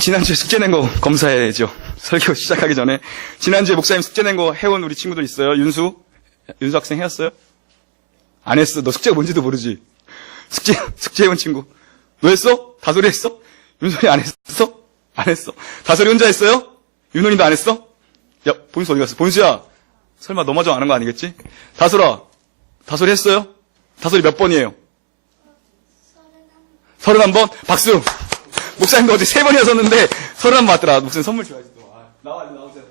지난주에 숙제 낸 거 검사해야죠. 설교 시작하기 전에. 지난주에 목사님 숙제 낸 거 해온 우리 친구들 있어요? 윤수 학생 해왔어요? 안 했어. 너 숙제가 뭔지도 모르지. 숙제 해온 친구. 너 했어? 다솔이 했어? 윤솔이 안 했어? 안 했어. 다솔이 혼자 했어요? 윤원이도 안 했어? 야, 본수 어디 갔어? 본수야. 설마 너마저 아는 거 아니겠지? 다솔아. 다솔이 했어요? 다솔이 몇 번이에요? 31번? 박수! 목사님도 어제 3번이었었는데 31번 맞더라. 목사님 선물 줘야지 또. 나오세요.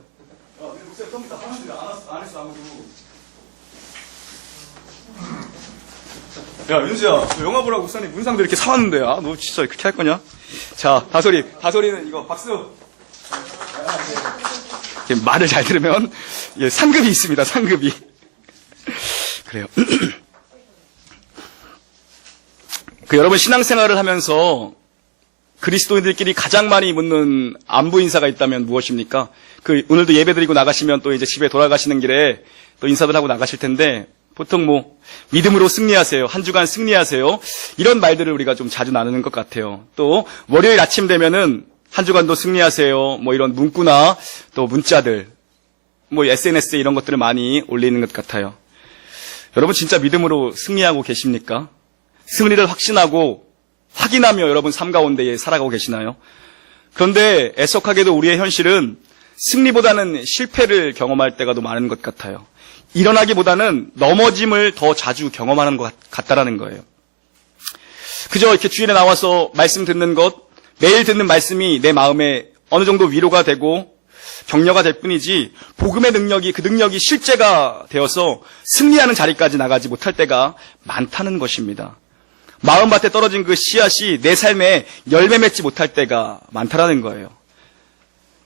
목사님 선물 다 하는데 안 했어 아무도. 야, 윤수야, 너 영화 보라고 목사님 문상도 이렇게 사왔는데, 너 진짜 그렇게 할 거냐? 자, 다솔이는 이거 박수. 말을 잘 들으면, 상급이 있습니다, 상급이. 그래요. 여러분 신앙생활을 하면서 그리스도인들끼리 가장 많이 묻는 안부 인사가 있다면 무엇입니까? 오늘도 예배 드리고 나가시면 또 이제 집에 돌아가시는 길에 또 인사들 하고 나가실 텐데, 보통 믿음으로 승리하세요. 한 주간 승리하세요. 이런 말들을 우리가 좀 자주 나누는 것 같아요. 또, 월요일 아침 되면은 한 주간도 승리하세요. 이런 문구나 또 문자들, SNS에 이런 것들을 많이 올리는 것 같아요. 여러분 진짜 믿음으로 승리하고 계십니까? 승리를 확신하고 확인하며 여러분 삶 가운데 살아가고 계시나요? 그런데 애석하게도 우리의 현실은 승리보다는 실패를 경험할 때가 더 많은 것 같아요. 일어나기보다는 넘어짐을 더 자주 경험하는 것 같다라는 거예요. 그저 이렇게 주일에 나와서 말씀 듣는 것, 매일 듣는 말씀이 내 마음에 어느 정도 위로가 되고 격려가 될 뿐이지, 복음의 능력이, 그 능력이 실제가 되어서 승리하는 자리까지 나가지 못할 때가 많다는 것입니다. 마음밭에 떨어진 그 씨앗이 내 삶에 열매 맺지 못할 때가 많다라는 거예요.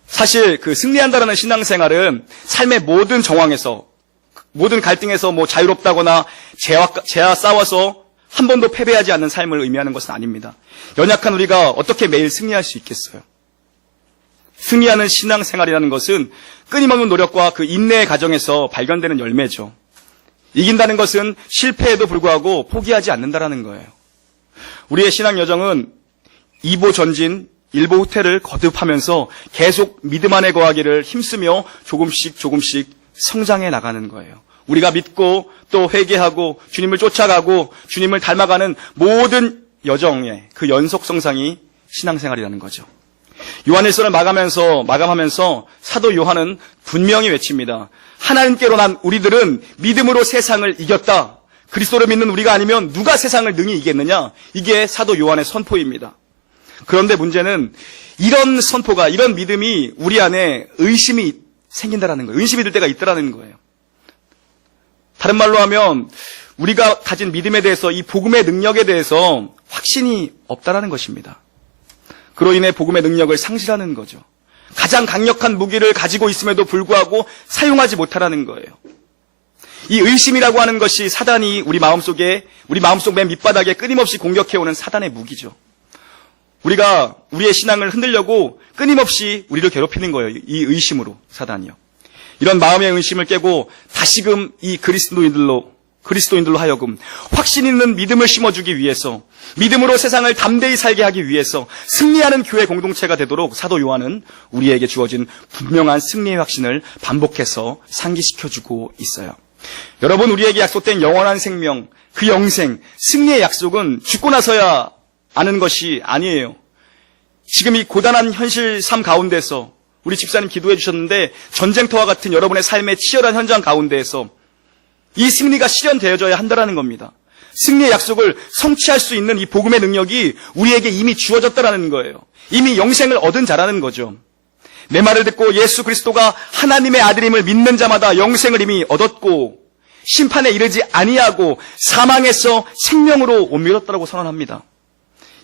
사실 승리한다라는 신앙생활은 삶의 모든 정황에서, 모든 갈등에서 자유롭다거나 죄와 싸워서 한 번도 패배하지 않는 삶을 의미하는 것은 아닙니다. 연약한 우리가 어떻게 매일 승리할 수 있겠어요? 승리하는 신앙생활이라는 것은 끊임없는 노력과 그 인내의 과정에서 발견되는 열매죠. 이긴다는 것은 실패에도 불구하고 포기하지 않는다라는 거예요. 우리의 신앙 여정은 2보 전진, 1보 후퇴를 거듭하면서 계속 믿음 안에 거하기를 힘쓰며 조금씩 성장해 나가는 거예요. 우리가 믿고 또 회개하고 주님을 쫓아가고 주님을 닮아가는 모든 여정의 그 연속 성장이 신앙생활이라는 거죠. 요한일서를 마감하면서 사도 요한은 분명히 외칩니다. 하나님께로 난 우리들은 믿음으로 세상을 이겼다. 그리스도를 믿는 우리가 아니면 누가 세상을 능히 이겼느냐? 이게 사도 요한의 선포입니다. 그런데 문제는 이런 선포가, 이런 믿음이 우리 안에 의심이 생긴다라는 거예요. 의심이 들 때가 있다라는 거예요. 다른 말로 하면 우리가 가진 믿음에 대해서, 이 복음의 능력에 대해서 확신이 없다라는 것입니다. 그로 인해 복음의 능력을 상실하는 거죠. 가장 강력한 무기를 가지고 있음에도 불구하고 사용하지 못하라는 거예요. 이 의심이라고 하는 것이 사단이 우리 마음속 맨 밑바닥에 끊임없이 공격해오는 사단의 무기죠. 우리가 우리의 신앙을 흔들려고 끊임없이 우리를 괴롭히는 거예요. 이 의심으로, 사단이요. 이런 마음의 의심을 깨고 다시금 이 그리스도인들로 하여금 확신 있는 믿음을 심어주기 위해서, 믿음으로 세상을 담대히 살게 하기 위해서 승리하는 교회 공동체가 되도록 사도 요한은 우리에게 주어진 분명한 승리의 확신을 반복해서 상기시켜주고 있어요. 여러분, 우리에게 약속된 영원한 생명, 그 영생, 승리의 약속은 죽고 나서야 아는 것이 아니에요. 지금 이 고단한 현실 삶 가운데서 우리 집사님 기도해 주셨는데, 전쟁터와 같은 여러분의 삶의 치열한 현장 가운데에서 이 승리가 실현되어져야 한다는 겁니다. 승리의 약속을 성취할 수 있는 이 복음의 능력이 우리에게 이미 주어졌다는 거예요. 이미 영생을 얻은 자라는 거죠. 내 말을 듣고 예수 그리스도가 하나님의 아들임을 믿는 자마다 영생을 이미 얻었고 심판에 이르지 아니하고 사망에서 생명으로 옮겨졌다고 선언합니다.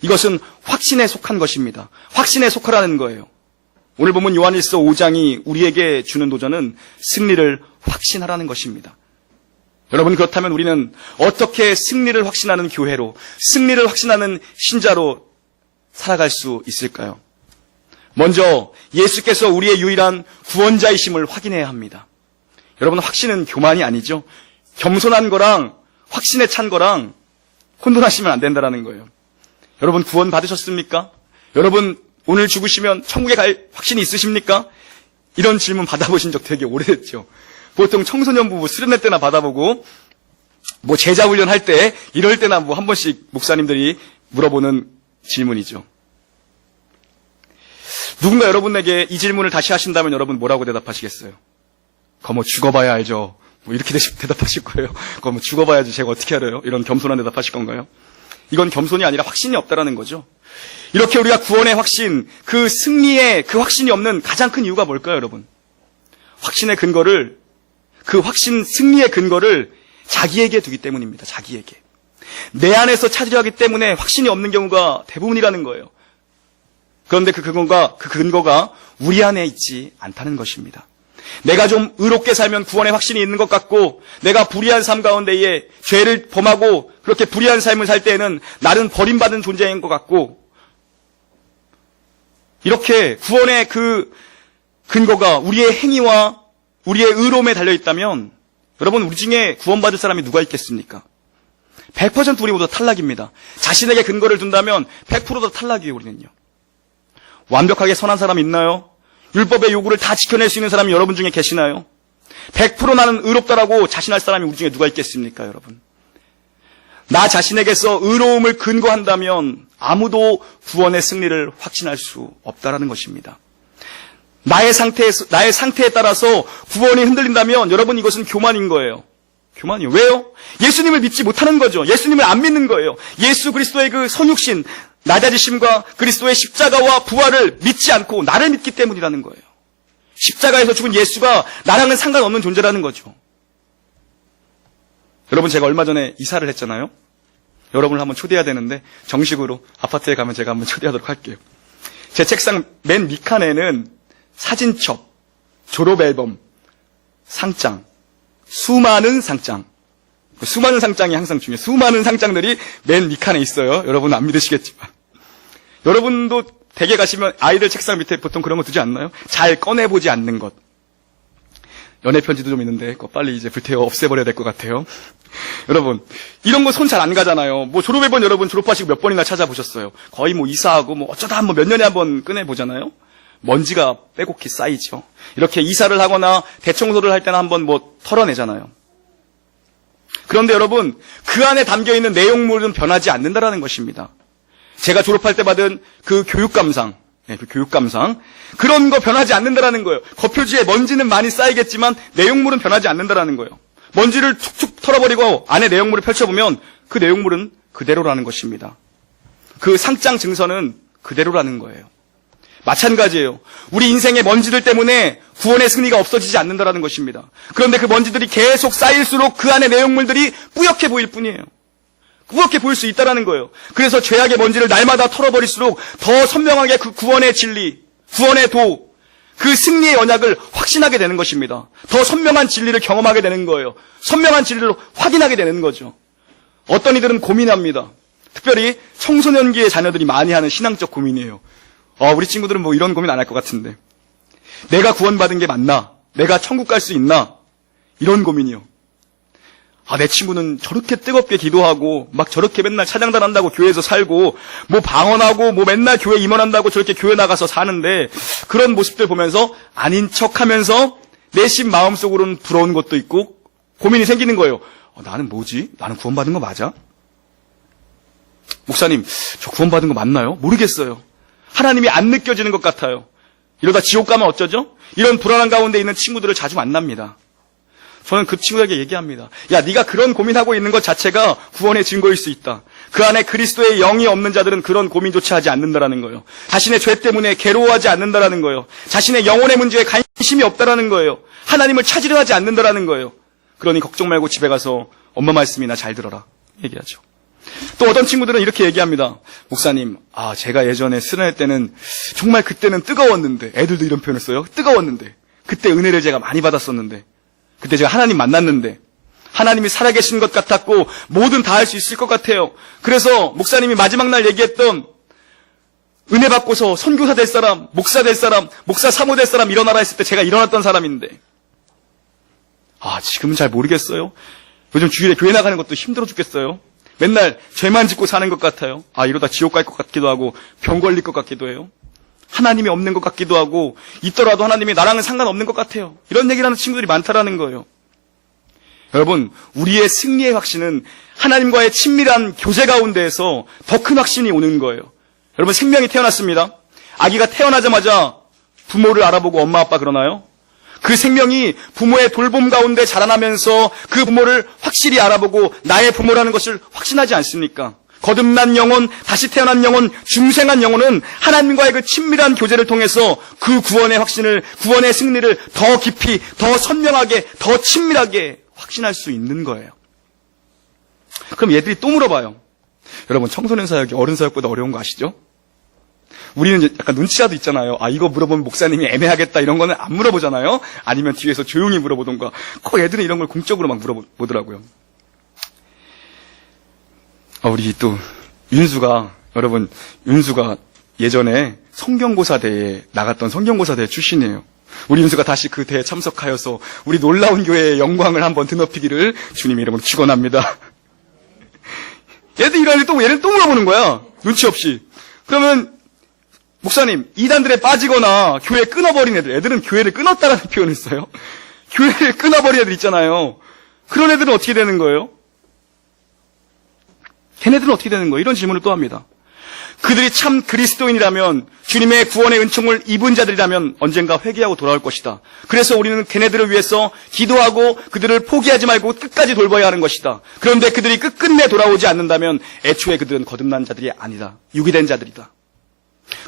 이것은 확신에 속한 것입니다. 확신에 속하라는 거예요. 오늘 보면 요한일서 5장이 우리에게 주는 도전은 승리를 확신하라는 것입니다. 여러분, 그렇다면 우리는 어떻게 승리를 확신하는 교회로, 승리를 확신하는 신자로 살아갈 수 있을까요? 먼저 예수께서 우리의 유일한 구원자이심을 확인해야 합니다. 여러분, 확신은 교만이 아니죠. 겸손한 거랑 확신에 찬 거랑 혼돈하시면 안 된다는 거예요. 여러분, 구원 받으셨습니까? 여러분 오늘 죽으시면 천국에 갈 확신이 있으십니까? 이런 질문 받아보신 적 되게 오래됐죠. 보통 청소년 부부 수련회 때나 받아보고 뭐 제자 훈련할 때 이럴 때나 뭐 한 번씩 목사님들이 물어보는 질문이죠. 누군가 여러분에게 이 질문을 다시 하신다면 여러분 뭐라고 대답하시겠어요? 그거 뭐 죽어봐야 알죠. 뭐 이렇게 대답하실 거예요. 그거 뭐 죽어봐야지 제가 어떻게 알아요? 이런 겸손한 대답하실 건가요? 이건 겸손이 아니라 확신이 없다라는 거죠. 이렇게 우리가 구원의 확신, 그 승리의 그 확신이 없는 가장 큰 이유가 뭘까요, 여러분? 확신의 근거를, 그 확신, 승리의 근거를 자기에게 두기 때문입니다. 자기에게. 내 안에서 찾으려 하기 때문에 확신이 없는 경우가 대부분이라는 거예요. 그런데 그 근거가 우리 안에 있지 않다는 것입니다. 내가 좀 의롭게 살면 구원의 확신이 있는 것 같고, 내가 불의한 삶 가운데에 죄를 범하고 그렇게 불의한 삶을 살 때에는 나는 버림받은 존재인 것 같고, 이렇게 구원의 그 근거가 우리의 행위와 우리의 의로움에 달려있다면, 여러분, 우리 중에 구원받을 사람이 누가 있겠습니까? 100% 우리 모두 탈락입니다. 자신에게 근거를 둔다면 100% 다 탈락이에요, 우리는요. 완벽하게 선한 사람 있나요? 율법의 요구를 다 지켜낼 수 있는 사람이 여러분 중에 계시나요? 100% 나는 의롭다라고 자신할 사람이 우리 중에 누가 있겠습니까, 여러분? 나 자신에게서 의로움을 근거한다면 아무도 구원의 승리를 확신할 수 없다라는 것입니다. 나의 상태에 따라서 구원이 흔들린다면 여러분 이것은 교만인 거예요. 교만이요. 왜요? 예수님을 믿지 못하는 거죠. 예수님을 안 믿는 거예요. 예수 그리스도의 그 선육신, 낮아지심과 그리스도의 십자가와 부활을 믿지 않고 나를 믿기 때문이라는 거예요. 십자가에서 죽은 예수가 나랑은 상관없는 존재라는 거죠. 여러분, 제가 얼마 전에 이사를 했잖아요. 여러분을 한번 초대해야 되는데 정식으로 아파트에 가면 제가 한번 초대하도록 할게요. 제 책상 맨 밑칸에는 사진첩, 졸업앨범, 상장, 수많은 상장. 수많은 상장이 항상 중요해요. 수많은 상장들이 맨 밑칸에 있어요. 여러분은 안 믿으시겠지만. 여러분도 댁에 가시면 아이들 책상 밑에 보통 그런 거 두지 않나요? 잘 꺼내보지 않는 것. 연애 편지도 좀 있는데 그거 빨리 이제 불태워 없애버려야 될 것 같아요. 여러분, 이런 거 손 잘 안 가잖아요. 뭐 졸업앨범 여러분 졸업하시고 몇 번이나 찾아보셨어요? 거의 뭐 이사하고 뭐 어쩌다 한번 몇 년에 한번 꺼내보잖아요. 먼지가 빼곡히 쌓이죠. 이렇게 이사를 하거나 대청소를 할 때는 한번 뭐 털어내잖아요. 그런데 여러분, 그 안에 담겨있는 내용물은 변하지 않는다라는 것입니다. 제가 졸업할 때 받은 그 교육감상, 그 교육감상, 그런 거 변하지 않는다라는 거예요. 겉표지에 먼지는 많이 쌓이겠지만 내용물은 변하지 않는다라는 거예요. 먼지를 툭툭 털어버리고 안에 내용물을 펼쳐보면 그 내용물은 그대로라는 것입니다. 그 상장 증서는 그대로라는 거예요. 마찬가지예요. 우리 인생의 먼지들 때문에 구원의 승리가 없어지지 않는다라는 것입니다. 그런데 그 먼지들이 계속 쌓일수록 그 안에 내용물들이 뿌옇게 보일 뿐이에요. 뿌옇게 보일 수 있다라는 거예요. 그래서 죄악의 먼지를 날마다 털어버릴수록 더 선명하게 그 구원의 진리, 구원의 도, 그 승리의 언약을 확신하게 되는 것입니다. 더 선명한 진리를 경험하게 되는 거예요. 선명한 진리를 확인하게 되는 거죠. 어떤 이들은 고민합니다. 특별히 청소년기의 자녀들이 많이 하는 신앙적 고민이에요. 우리 친구들은 뭐 이런 고민 안 할 것 같은데. 내가 구원받은 게 맞나? 내가 천국 갈 수 있나? 이런 고민이요. 내 친구는 저렇게 뜨겁게 기도하고 막 저렇게 맨날 찬양단 한다고 교회에서 살고 뭐 방언하고 뭐 맨날 교회 임원한다고 저렇게 교회 나가서 사는데 그런 모습들 보면서 아닌 척하면서 내심 마음속으로는 부러운 것도 있고 고민이 생기는 거예요. 나는 뭐지? 나는 구원받은 거 맞아? 목사님, 저 구원받은 거 맞나요? 모르겠어요. 하나님이 안 느껴지는 것 같아요. 이러다 지옥 가면 어쩌죠? 이런 불안한 가운데 있는 친구들을 자주 만납니다. 저는 그 친구에게 얘기합니다. 야, 네가 그런 고민하고 있는 것 자체가 구원의 증거일 수 있다. 그 안에 그리스도의 영이 없는 자들은 그런 고민조차 하지 않는다라는 거예요. 자신의 죄 때문에 괴로워하지 않는다라는 거예요. 자신의 영혼의 문제에 관심이 없다라는 거예요. 하나님을 찾으려 하지 않는다라는 거예요. 그러니 걱정 말고 집에 가서 엄마 말씀이나 잘 들어라 얘기하죠. 또 어떤 친구들은 이렇게 얘기합니다. 목사님, 제가 예전에 수련회 때는 정말 그때는 뜨거웠는데, 애들도 이런 표현을 써요. 뜨거웠는데, 그때 은혜를 제가 많이 받았었는데, 그때 제가 하나님 만났는데, 하나님이 살아계신 것 같았고 뭐든 다 할 수 있을 것 같아요. 그래서 목사님이 마지막 날 얘기했던 은혜 받고서 선교사 될 사람, 목사 될 사람, 목사 사모 될 사람 일어나라 했을 때 제가 일어났던 사람인데, 지금은 잘 모르겠어요. 요즘 주일에 교회 나가는 것도 힘들어 죽겠어요. 맨날 죄만 짓고 사는 것 같아요. 이러다 지옥 갈 것 같기도 하고 병 걸릴 것 같기도 해요. 하나님이 없는 것 같기도 하고, 있더라도 하나님이 나랑은 상관없는 것 같아요. 이런 얘기를 하는 친구들이 많다라는 거예요. 여러분, 우리의 승리의 확신은 하나님과의 친밀한 교제 가운데에서 더 큰 확신이 오는 거예요. 여러분, 생명이 태어났습니다. 아기가 태어나자마자 부모를 알아보고 엄마 아빠 그러나요? 그 생명이 부모의 돌봄 가운데 자라나면서 그 부모를 확실히 알아보고 나의 부모라는 것을 확신하지 않습니까? 거듭난 영혼, 다시 태어난 영혼, 중생한 영혼은 하나님과의 그 친밀한 교제를 통해서 그 구원의 확신을, 구원의 승리를 더 깊이, 더 선명하게, 더 친밀하게 확신할 수 있는 거예요. 그럼 얘들이 또 물어봐요. 여러분, 청소년 사역이 어른 사역보다 어려운 거 아시죠? 우리는 약간 눈치라도 있잖아요. 아, 이거 물어보면 목사님이 애매하겠다 이런 거는 안 물어보잖아요. 아니면 뒤에서 조용히 물어보던가. 꼭 애들은 이런 걸 공적으로 막 물어보더라고요. 우리 또 윤수가, 여러분, 윤수가 예전에 성경고사대에 나갔던 성경고사대 출신이에요. 우리 윤수가 다시 그 대회에 참석하여서 우리 놀라운 교회의 영광을 한번 드높이기를 주님의 이름으로 축원합니다. 얘는 또 물어보는 거야. 눈치 없이. 그러면 목사님, 이단들에 빠지거나 교회 끊어버린 애들은 교회를 끊었다라는 표현을 써요. 교회를 끊어버린 애들 있잖아요. 그런 애들은 어떻게 되는 거예요? 걔네들은 어떻게 되는 거예요? 이런 질문을 또 합니다. 그들이 참 그리스도인이라면, 주님의 구원의 은총을 입은 자들이라면 언젠가 회개하고 돌아올 것이다. 그래서 우리는 걔네들을 위해서 기도하고 그들을 포기하지 말고 끝까지 돌봐야 하는 것이다. 그런데 그들이 끝끝내 돌아오지 않는다면 애초에 그들은 거듭난 자들이 아니다. 유기된 자들이다.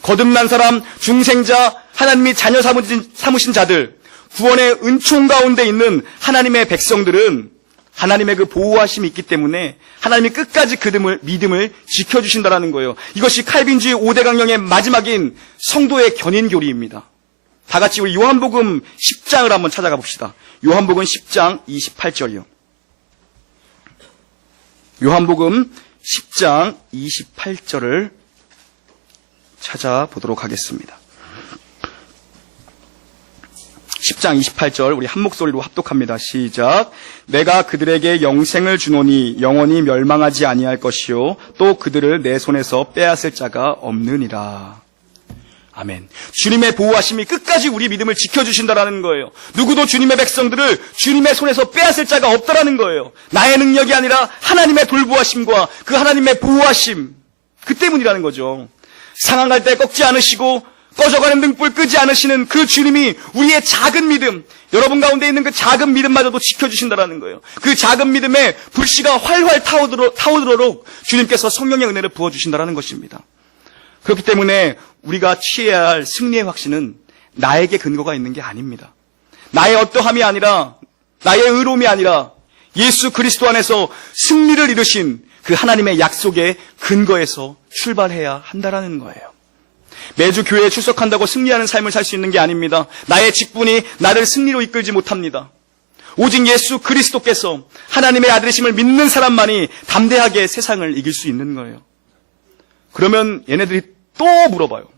거듭난 사람, 중생자, 하나님이 자녀 삼으신 자들, 구원의 은총 가운데 있는 하나님의 백성들은 하나님의 그 보호하심이 있기 때문에 하나님이 끝까지 그 믿음을 지켜주신다라는 거예요. 이것이 칼빈주의 5대 강령의 마지막인 성도의 견인교리입니다. 다 같이 우리 요한복음 10장을 한번 찾아가 봅시다. 요한복음 10장 28절이요. 요한복음 10장 28절을 찾아보도록 하겠습니다. 10장 28절 우리 한 목소리로 합독합니다. 시작. 내가 그들에게 영생을 주노니 영원히 멸망하지 아니할 것이요 또 그들을 내 손에서 빼앗을 자가 없느니라. 아멘. 주님의 보호하심이 끝까지 우리 믿음을 지켜주신다라는 거예요. 누구도 주님의 백성들을 주님의 손에서 빼앗을 자가 없다라는 거예요. 나의 능력이 아니라 하나님의 돌보하심과 그 하나님의 보호하심, 그 때문이라는 거죠. 상황할 때 꺾지 않으시고 꺼져가는 등불 끄지 않으시는 그 주님이 우리의 작은 믿음, 여러분 가운데 있는 그 작은 믿음마저도 지켜주신다라는 거예요. 그 작은 믿음에 불씨가 활활 타오르도록 주님께서 성령의 은혜를 부어주신다라는 것입니다. 그렇기 때문에 우리가 취해야 할 승리의 확신은 나에게 근거가 있는 게 아닙니다. 나의 어떠함이 아니라, 나의 의로움이 아니라 예수 그리스도 안에서 승리를 이루신 그 하나님의 약속의 근거에서 출발해야 한다라는 거예요. 매주 교회에 출석한다고 승리하는 삶을 살 수 있는 게 아닙니다. 나의 직분이 나를 승리로 이끌지 못합니다. 오직 예수 그리스도께서 하나님의 아들이심을 믿는 사람만이 담대하게 세상을 이길 수 있는 거예요. 그러면 얘네들이 또 물어봐요.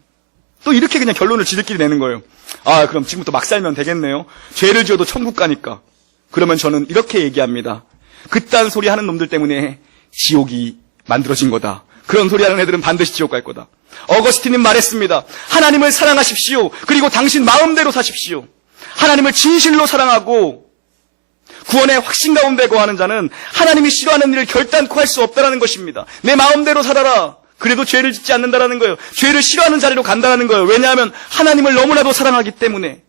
또 이렇게 그냥 결론을 지들끼리 내는 거예요. 아, 그럼 지금부터 막 살면 되겠네요. 죄를 지어도 천국 가니까. 그러면 저는 이렇게 얘기합니다. 그딴 소리 하는 놈들 때문에 지옥이 만들어진 거다. 그런 소리 하는 애들은 반드시 지옥 갈 거다. 어거스틴은 말했습니다. 하나님을 사랑하십시오. 그리고 당신 마음대로 사십시오. 하나님을 진실로 사랑하고 구원의 확신 가운데 거하는 자는 하나님이 싫어하는 일을 결단코 할 수 없다는 것입니다. 내 마음대로 살아라. 그래도 죄를 짓지 않는다는 거예요. 죄를 싫어하는 자리로 간다는 거예요. 왜냐하면 하나님을 너무나도 사랑하기 때문에.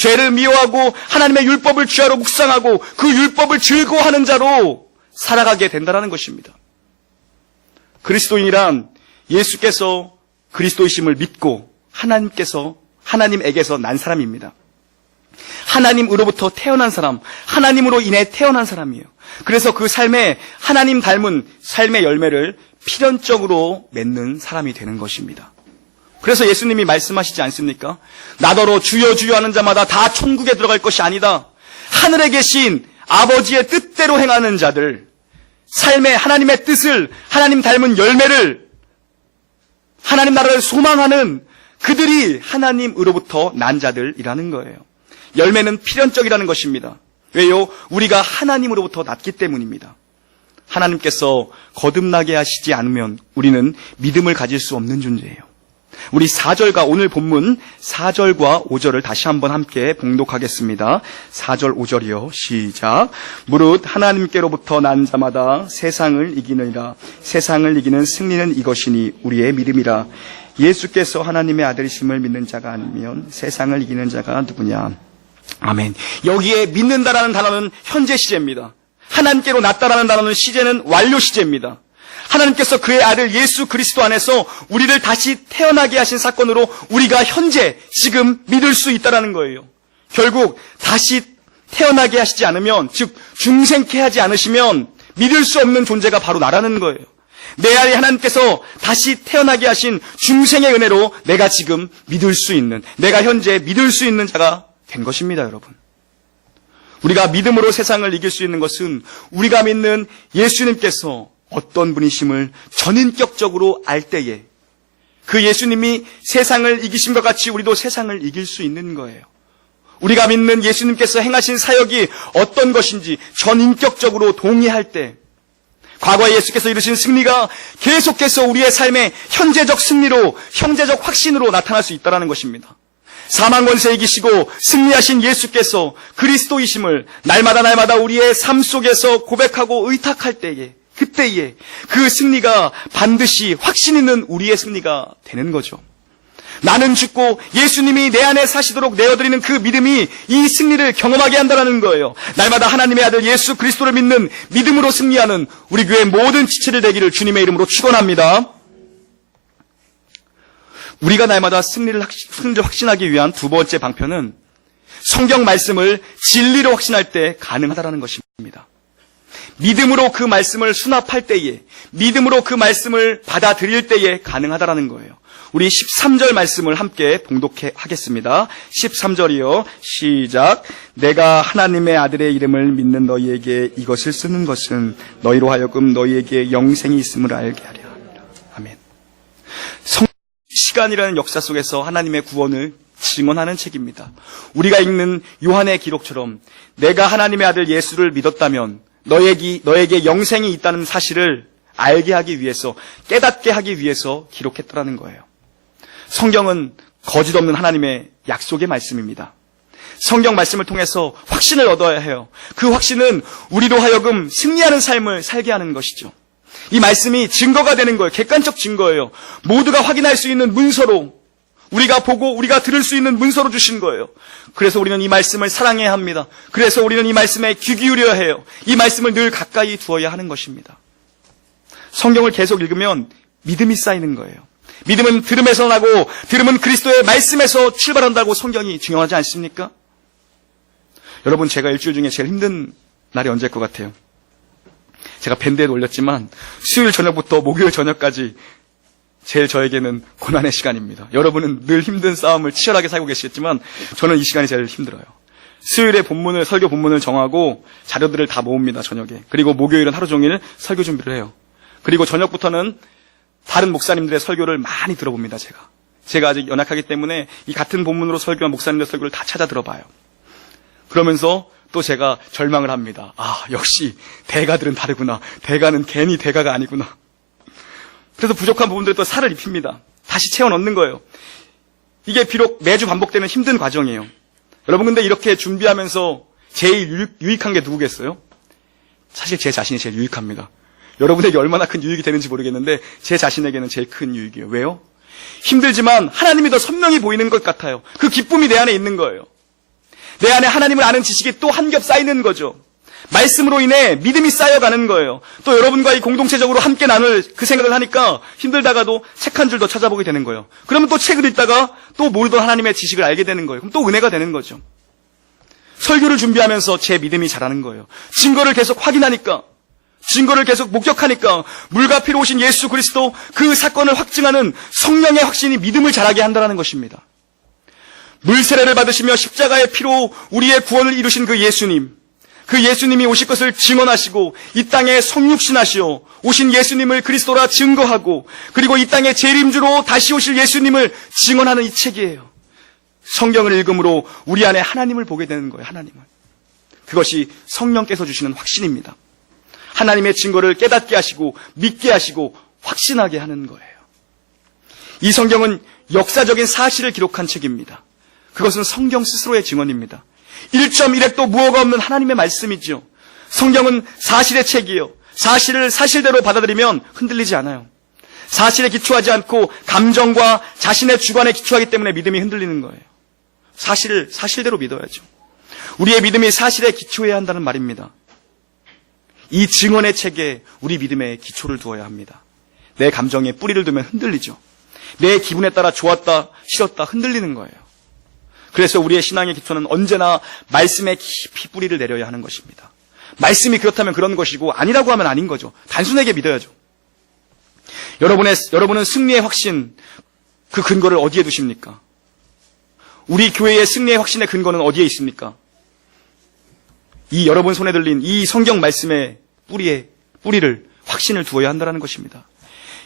죄를 미워하고 하나님의 율법을 주야로 묵상하고 그 율법을 즐거워하는 자로 살아가게 된다는 것입니다. 그리스도인이란 예수께서 그리스도이심을 믿고 하나님에게서 난 사람입니다. 하나님으로부터 태어난 사람, 하나님으로 인해 태어난 사람이에요. 그래서 그 삶에 하나님 닮은 삶의 열매를 필연적으로 맺는 사람이 되는 것입니다. 그래서 예수님이 말씀하시지 않습니까? 나더러 주여 주여 하는 자마다 다 천국에 들어갈 것이 아니다. 하늘에 계신 아버지의 뜻대로 행하는 자들, 삶에 하나님의 뜻을, 하나님 닮은 열매를, 하나님 나라를 소망하는 그들이 하나님으로부터 난 자들이라는 거예요. 열매는 필연적이라는 것입니다. 왜요? 우리가 하나님으로부터 났기 때문입니다. 하나님께서 거듭나게 하시지 않으면 우리는 믿음을 가질 수 없는 존재예요. 우리 4절과 오늘 본문 4절과 5절을 다시 한번 함께 봉독하겠습니다. 4절 5절이요. 시작. 무릇 하나님께로부터 난 자마다 세상을 이기느니라. 세상을 이기는 승리는 이것이니 우리의 믿음이라. 예수께서 하나님의 아들이심을 믿는 자가 아니면 세상을 이기는 자가 누구냐. 아멘. 여기에 믿는다라는 단어는 현재 시제입니다. 하나님께로 났다라는 단어는 시제는 완료 시제입니다. 하나님께서 그의 아들 예수 그리스도 안에서 우리를 다시 태어나게 하신 사건으로 우리가 현재 지금 믿을 수 있다라는 거예요. 결국 다시 태어나게 하시지 않으면, 즉 중생케 하지 않으시면 믿을 수 없는 존재가 바로 나라는 거예요. 내 안에 하나님께서 다시 태어나게 하신 중생의 은혜로 내가 지금 믿을 수 있는, 내가 현재 믿을 수 있는 자가 된 것입니다, 여러분. 우리가 믿음으로 세상을 이길 수 있는 것은 우리가 믿는 예수님께서 어떤 분이심을 전인격적으로 알 때에 그 예수님이 세상을 이기신 것 같이 우리도 세상을 이길 수 있는 거예요. 우리가 믿는 예수님께서 행하신 사역이 어떤 것인지 전인격적으로 동의할 때, 과거에 예수께서 이루신 승리가 계속해서 우리의 삶의 현재적 승리로, 현재적 확신으로 나타날 수 있다는 것입니다. 사망 권세 이기시고 승리하신 예수께서 그리스도이심을 날마다 우리의 삶 속에서 고백하고 의탁할 때에, 그때에 그 승리가 반드시 확신 있는 우리의 승리가 되는 거죠. 나는 죽고 예수님이 내 안에 사시도록 내어드리는 그 믿음이 이 승리를 경험하게 한다는 거예요. 날마다 하나님의 아들 예수 그리스도를 믿는 믿음으로 승리하는 우리 교회 모든 지체들 되기를 주님의 이름으로 축원합니다. 우리가 날마다 승리를 확신하기 위한 두 번째 방편은 성경 말씀을 진리로 확신할 때 가능하다는 것입니다. 믿음으로 그 말씀을 수납할 때에, 믿음으로 그 말씀을 받아들일 때에 가능하다는 거예요. 우리 13절 말씀을 함께 봉독하겠습니다. 13절이요. 시작. 내가 하나님의 아들의 이름을 믿는 너희에게 이것을 쓰는 것은 너희로 하여금 너희에게 영생이 있음을 알게 하려 합니다. 아멘. 시간이라는 역사 속에서 하나님의 구원을 증언하는 책입니다. 우리가 읽는 요한의 기록처럼 내가 하나님의 아들 예수를 믿었다면 너에게 영생이 있다는 사실을 알게 하기 위해서, 깨닫게 하기 위해서 기록했다는 거예요. 성경은 거짓 없는 하나님의 약속의 말씀입니다. 성경 말씀을 통해서 확신을 얻어야 해요. 그 확신은 우리로 하여금 승리하는 삶을 살게 하는 것이죠. 이 말씀이 증거가 되는 거예요. 객관적 증거예요. 모두가 확인할 수 있는 문서로, 우리가 보고 우리가 들을 수 있는 문서로 주신 거예요. 그래서 우리는 이 말씀을 사랑해야 합니다. 그래서 우리는 이 말씀에 귀 기울여야 해요. 이 말씀을 늘 가까이 두어야 하는 것입니다. 성경을 계속 읽으면 믿음이 쌓이는 거예요. 믿음은 들음에서 나고 들음은 그리스도의 말씀에서 출발한다고 성경이 증언하지 않습니까? 여러분, 제가 일주일 중에 제일 힘든 날이 언제일 것 같아요? 제가 밴드에도 올렸지만 수요일 저녁부터 목요일 저녁까지 제일 저에게는 고난의 시간입니다. 여러분은 늘 힘든 싸움을 치열하게 살고 계시겠지만 저는 이 시간이 제일 힘들어요. 수요일에 설교 본문을 정하고 자료들을 다 모읍니다, 저녁에. 그리고 목요일은 하루 종일 설교 준비를 해요. 그리고 저녁부터는 다른 목사님들의 설교를 많이 들어봅니다, 제가 아직 연약하기 때문에 이 같은 본문으로 설교한 목사님들의 설교를 다 찾아 들어봐요. 그러면서 또 제가 절망을 합니다. 아, 역시 대가들은 다르구나. 대가는 괜히 대가가 아니구나. 그래서 부족한 부분들에 또 살을 입힙니다. 다시 채워 넣는 거예요. 이게 비록 매주 반복되는 힘든 과정이에요. 여러분, 근데 이렇게 준비하면서 제일 유익한 게 누구겠어요? 사실 제 자신이 제일 유익합니다. 여러분에게 얼마나 큰 유익이 되는지 모르겠는데 제 자신에게는 제일 큰 유익이에요. 왜요? 힘들지만 하나님이 더 선명히 보이는 것 같아요. 그 기쁨이 내 안에 있는 거예요. 내 안에 하나님을 아는 지식이 또 한 겹 쌓이는 거죠. 말씀으로 인해 믿음이 쌓여가는 거예요. 또 여러분과 이 공동체적으로 함께 나눌 그 생각을 하니까 힘들다가도 책 한 줄 더 찾아보게 되는 거예요. 그러면 또 책을 읽다가 또 모르던 하나님의 지식을 알게 되는 거예요. 그럼 또 은혜가 되는 거죠. 설교를 준비하면서 제 믿음이 자라는 거예요. 증거를 계속 확인하니까, 증거를 계속 목격하니까 물과 피로 오신 예수 그리스도 그 사건을 확증하는 성령의 확신이 믿음을 자라게 한다는 것입니다. 물세례를 받으시며 십자가의 피로 우리의 구원을 이루신 그 예수님이 오실 것을 증언하시고 이 땅에 성육신하시어 오신 예수님을 그리스도라 증거하고 그리고 이 땅의 재림주로 다시 오실 예수님을 증언하는 이 책이에요. 성경을 읽음으로 우리 안에 하나님을 보게 되는 거예요. 하나님을. 그것이 성령께서 주시는 확신입니다. 하나님의 증거를 깨닫게 하시고 믿게 하시고 확신하게 하는 거예요. 이 성경은 역사적인 사실을 기록한 책입니다. 그것은 성경 스스로의 증언입니다. 1.1획도 무허가 없는 하나님의 말씀이죠. 성경은 사실의 책이에요. 사실을 사실대로 받아들이면 흔들리지 않아요. 사실에 기초하지 않고 감정과 자신의 주관에 기초하기 때문에 믿음이 흔들리는 거예요. 사실을 사실대로 믿어야죠. 우리의 믿음이 사실에 기초해야 한다는 말입니다. 이 증언의 책에 우리 믿음의 기초를 두어야 합니다. 내 감정에 뿌리를 두면 흔들리죠. 내 기분에 따라 좋았다, 싫었다 흔들리는 거예요. 그래서 우리의 신앙의 기초는 언제나 말씀에 깊이 뿌리를 내려야 하는 것입니다. 말씀이 그렇다면 그런 것이고 아니라고 하면 아닌 거죠. 단순하게 믿어야죠. 여러분은 승리의 확신, 그 근거를 어디에 두십니까? 우리 교회의 승리의 확신의 근거는 어디에 있습니까? 이 여러분 손에 들린 이 성경 말씀의 뿌리를 확신을 두어야 한다는 것입니다.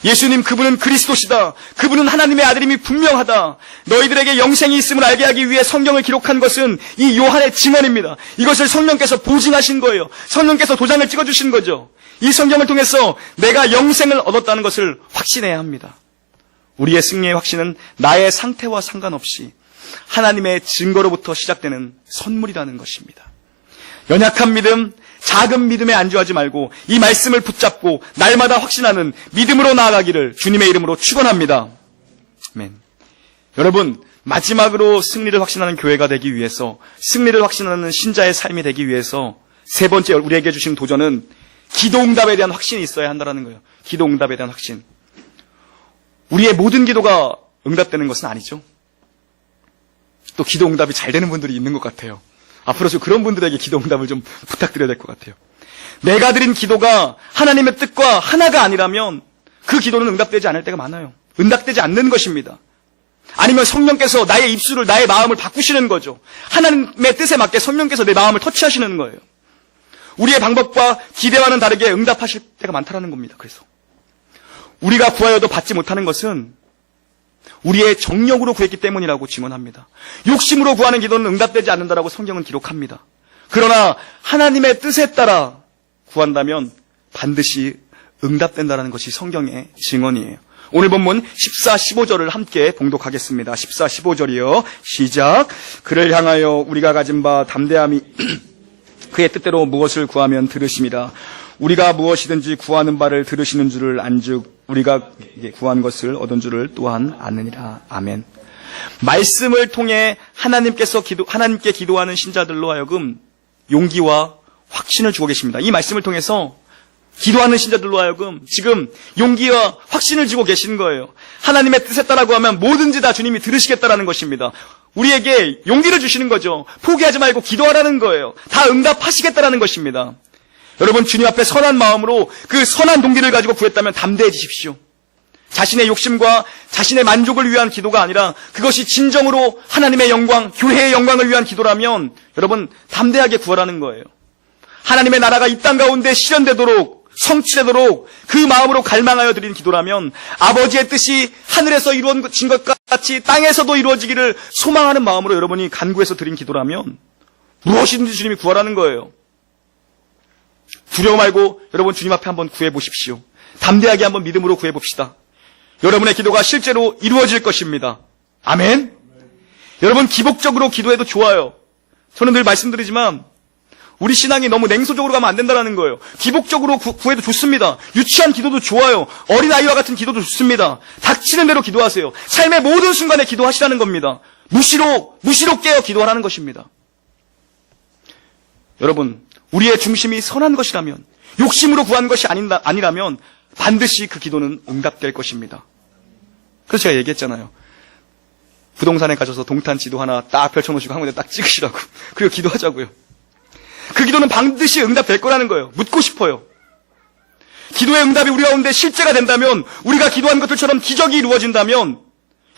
예수님 그분은 그리스도시다. 그분은 하나님의 아들임이 분명하다. 너희들에게 영생이 있음을 알게 하기 위해 성경을 기록한 것은 이 요한의 증언입니다. 이것을 성령께서 보증하신 거예요. 성령께서 도장을 찍어주신 거죠. 이 성경을 통해서 내가 영생을 얻었다는 것을 확신해야 합니다. 우리의 승리의 확신은 나의 상태와 상관없이 하나님의 증거로부터 시작되는 선물이라는 것입니다. 연약한 믿음, 작은 믿음에 안주하지 말고 이 말씀을 붙잡고 날마다 확신하는 믿음으로 나아가기를 주님의 이름으로 축원합니다. 아멘. 여러분, 마지막으로 승리를 확신하는 교회가 되기 위해서, 승리를 확신하는 신자의 삶이 되기 위해서 세 번째 우리에게 주신 도전은 기도응답에 대한 확신이 있어야 한다는 거예요. 기도응답에 대한 확신. 우리의 모든 기도가 응답되는 것은 아니죠. 또 기도응답이 잘 되는 분들이 있는 것 같아요. 앞으로 좀 그런 분들에게 기도응답을 좀 부탁드려야 될 것 같아요. 내가 드린 기도가 하나님의 뜻과 하나가 아니라면 그 기도는 응답되지 않을 때가 많아요. 응답되지 않는 것입니다. 아니면 성령께서 나의 입술을, 나의 마음을 바꾸시는 거죠. 하나님의 뜻에 맞게 성령께서 내 마음을 터치하시는 거예요. 우리의 방법과 기대와는 다르게 응답하실 때가 많다는 겁니다. 그래서 우리가 구하여도 받지 못하는 것은 우리의 정력으로 구했기 때문이라고 증언합니다. 욕심으로 구하는 기도는 응답되지 않는다라고 성경은 기록합니다. 그러나 하나님의 뜻에 따라 구한다면 반드시 응답된다는 것이 성경의 증언이에요. 오늘 본문 14, 15절을 함께 봉독하겠습니다. 14, 15절이요. 시작. 그를 향하여 우리가 가진 바 담대함이 그의 뜻대로 무엇을 구하면 들으심이라. 우리가 무엇이든지 구하는 바를 들으시는 줄을 안즉 우리가 구한 것을 얻은 줄을 또한 아느니라. 아멘. 말씀을 통해 하나님께 기도하는 신자들로 하여금 용기와 확신을 주고 계십니다. 이 말씀을 통해서 기도하는 신자들로 하여금 지금 용기와 확신을 주고 계신 거예요. 하나님의 뜻에 따라고 하면 뭐든지 다 주님이 들으시겠다라는 것입니다. 우리에게 용기를 주시는 거죠. 포기하지 말고 기도하라는 거예요. 다 응답하시겠다라는 것입니다. 여러분, 주님 앞에 선한 마음으로 그 선한 동기를 가지고 구했다면 담대해지십시오. 자신의 욕심과 자신의 만족을 위한 기도가 아니라 그것이 진정으로 하나님의 영광, 교회의 영광을 위한 기도라면 여러분 담대하게 구하라는 거예요. 하나님의 나라가 이 땅 가운데 실현되도록, 성취되도록 그 마음으로 갈망하여 드린 기도라면 아버지의 뜻이 하늘에서 이루어진 것 같이 땅에서도 이루어지기를 소망하는 마음으로 여러분이 간구해서 드린 기도라면 무엇이든지 주님이 구하라는 거예요. 두려워 말고 여러분 주님 앞에 한번 구해보십시오. 담대하게 한번 믿음으로 구해봅시다. 여러분의 기도가 실제로 이루어질 것입니다. 아멘. 여러분 기복적으로 기도해도 좋아요. 저는 늘 말씀드리지만 우리 신앙이 너무 냉소적으로 가면 안 된다는 거예요. 기복적으로 구해도 좋습니다. 유치한 기도도 좋아요. 어린아이와 같은 기도도 좋습니다. 닥치는 대로 기도하세요. 삶의 모든 순간에 기도하시라는 겁니다. 무시로 깨어 기도하라는 것입니다. 여러분, 우리의 중심이 선한 것이라면, 욕심으로 구한 것이 아니라면 반드시 그 기도는 응답될 것입니다. 그래서 제가 얘기했잖아요. 부동산에 가셔서 동탄 지도 하나 딱 펼쳐놓으시고 한 군데 딱 찍으시라고. 그리고 기도하자고요. 그 기도는 반드시 응답될 거라는 거예요. 묻고 싶어요. 기도의 응답이 우리 가운데 실제가 된다면, 우리가 기도한 것들처럼 기적이 이루어진다면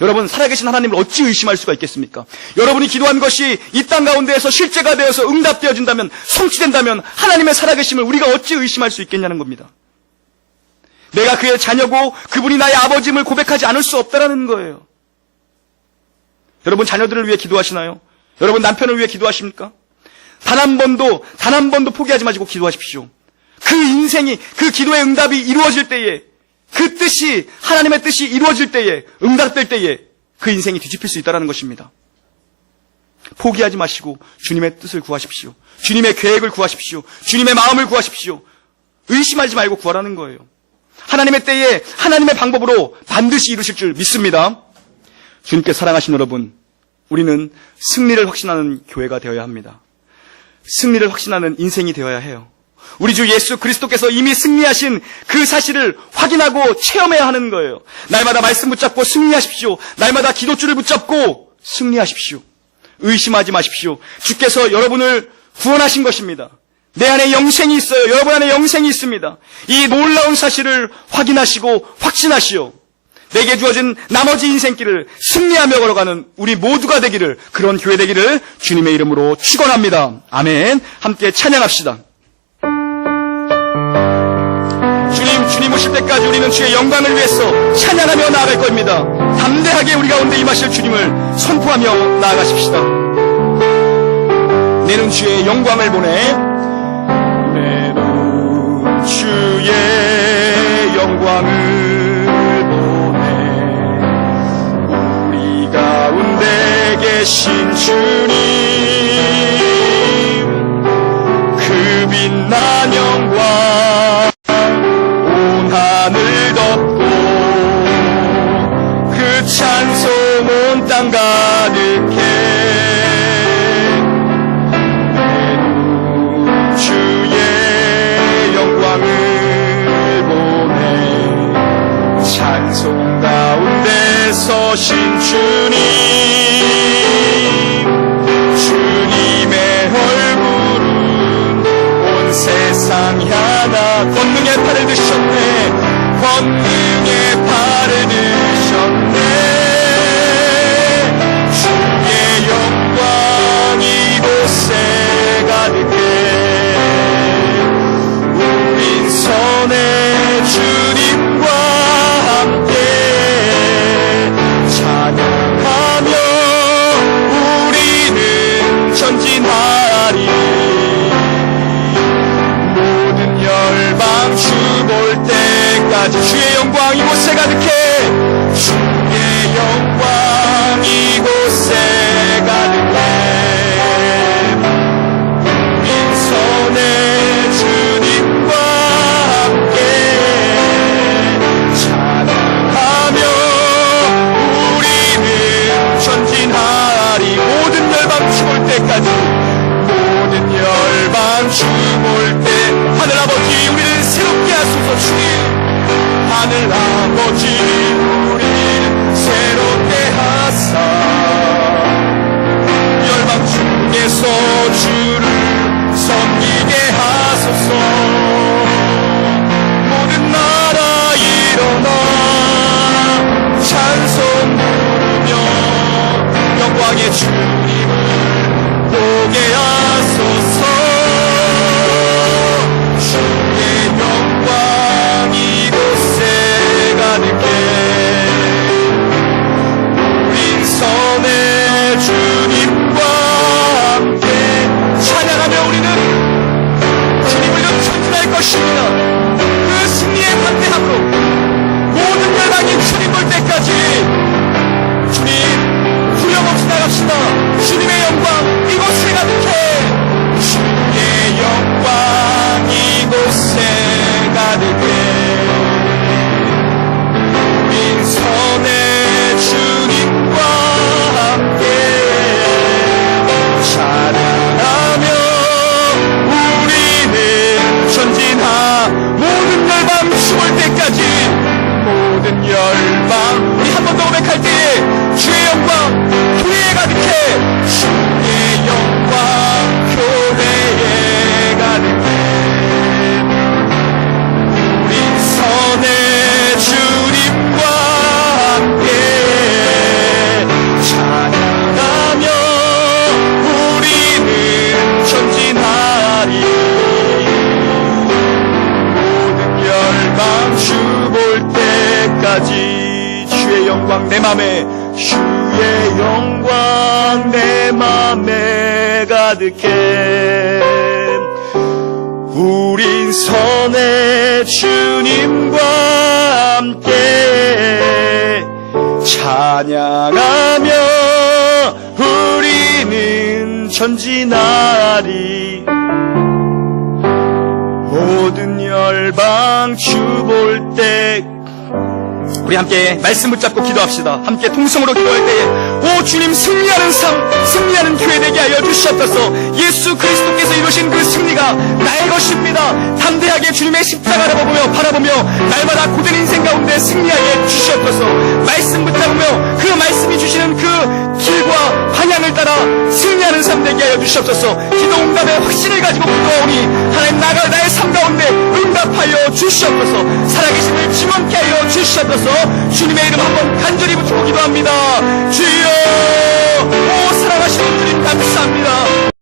여러분 살아계신 하나님을 어찌 의심할 수가 있겠습니까? 여러분이 기도한 것이 이 땅 가운데에서 실제가 되어서 응답되어진다면, 성취된다면 하나님의 살아계심을 우리가 어찌 의심할 수 있겠냐는 겁니다. 내가 그의 자녀고 그분이 나의 아버지임을 고백하지 않을 수 없다라는 거예요. 여러분 자녀들을 위해 기도하시나요? 여러분 남편을 위해 기도하십니까? 단 한 번도 포기하지 마시고 기도하십시오. 그 인생이, 그 기도의 응답이 이루어질 때에, 그 뜻이, 하나님의 뜻이 이루어질 때에, 응답될 때에 그 인생이 뒤집힐 수 있다는 것입니다. 포기하지 마시고 주님의 뜻을 구하십시오. 주님의 계획을 구하십시오. 주님의 마음을 구하십시오. 의심하지 말고 구하라는 거예요. 하나님의 때에 하나님의 방법으로 반드시 이루실 줄 믿습니다. 주님께 사랑하신 여러분, 우리는 승리를 확신하는 교회가 되어야 합니다. 승리를 확신하는 인생이 되어야 해요. 우리 주 예수 그리스도께서 이미 승리하신 그 사실을 확인하고 체험해야 하는 거예요. 날마다 말씀 붙잡고 승리하십시오. 날마다 기도줄을 붙잡고 승리하십시오. 의심하지 마십시오. 주께서 여러분을 구원하신 것입니다. 내 안에 영생이 있어요. 여러분 안에 영생이 있습니다. 이 놀라운 사실을 확인하시고 확신하시오. 내게 주어진 나머지 인생길을 승리하며 걸어가는 우리 모두가 되기를, 그런 교회 되기를 주님의 이름으로 축원합니다. 아멘. 함께 찬양합시다. 주님 오실 때까지 우리는 주의 영광을 위해서 찬양하며 나아갈 겁니다. 담대하게 우리 가운데 임하실 주님을 선포하며 나아가십시다. 내는 주의 영광을 보내, 내는 주의 영광을 보내, 우리 가운데 계신 주님, 그 빛난 영광 하늘 덮고 그 찬송 온 땅 가득해, 내는 주의 영광을 보내, 찬송 가운데 서신 주님, 주님의 얼굴은 온 세상 향하, 권능의 팔을 드셨네, 권능의 팔을 드셨네, 주의 영광 이곳에 가득해, 우린 선의 주님과 함께 찬양하며 우리는 전진하리, 모든 열방 주 볼 때까지 주의 영광 이곳에 가득해, 주의 영광 이곳에 가득해, 인선의 주님과 함께 찬양하며 우리는 전진하리, 모든 열방 주 볼 때까지, 모든 열방 주 볼 때, 하늘아버지 우리를 새롭게 하소서. 주님 하늘아버지 우리를 새롭게 하사, 열방 중에서 주를 섬기게 하소서. 모든 나라 일어나 찬송 부르며 영광의 주님을 보게 하소서. 주의 영광 이곳에 가득해, 우린 선의 주님과 함께 찬양하며 우리는 주님을 전진할 것입니다. 그 승리의 담대함으로 모든 열방이 주님 볼 때까지 주님 후렴없이 나갑시다. 주님의 영광 이곳에 가득해, 주의 영광 이곳에 가득해, 우린 선의 주님과 함께 찬양하며 우리는 전진하, 모든 열방 죽을 때까지, 모든 열방 우리 한 번 더 고백할 때에 주의 영광 교회에 가득해, 주의 영광 교회에 가득해, 우린 선의 주님과 함께 찬양하며 우리는 전진하리, 모든 열방 주 볼 때까지 주의 영광 내 맘에, 주의 영광 내 맘에 가득해, 우린 선의 주님과 함께 찬양하며 우리는 전진하리. 모든 열방 주 볼 때 우리 함께 말씀 붙잡고 기도합시다. 함께 통성으로 기도할 때에 오 주님, 승리하는 삶, 승리하는 교회 되게 하여 주시옵소서. 예수 그리스도께서 이루신 그 승리가 나의 것입니다. 담대하게 주님의 십자가를 바라보며 날마다 고된 인생 가운데 승리하게 주시옵소서. 말씀 붙잡으며 그 말씀이 주시는 그 길과 방향을 따라 승리하는 삶 되게 하여 주시옵소서. 기도 응답의 확신을 가지고 기도하오니 하나님 나가 나의 삶 가운데 응답하여 주시옵소서. 살아계심을 증언케 하여 주시옵소서. 주님의 이름 한번 간절히 붙이고 기도합니다. 주여, 오 사랑하시는 주님 감사합니다.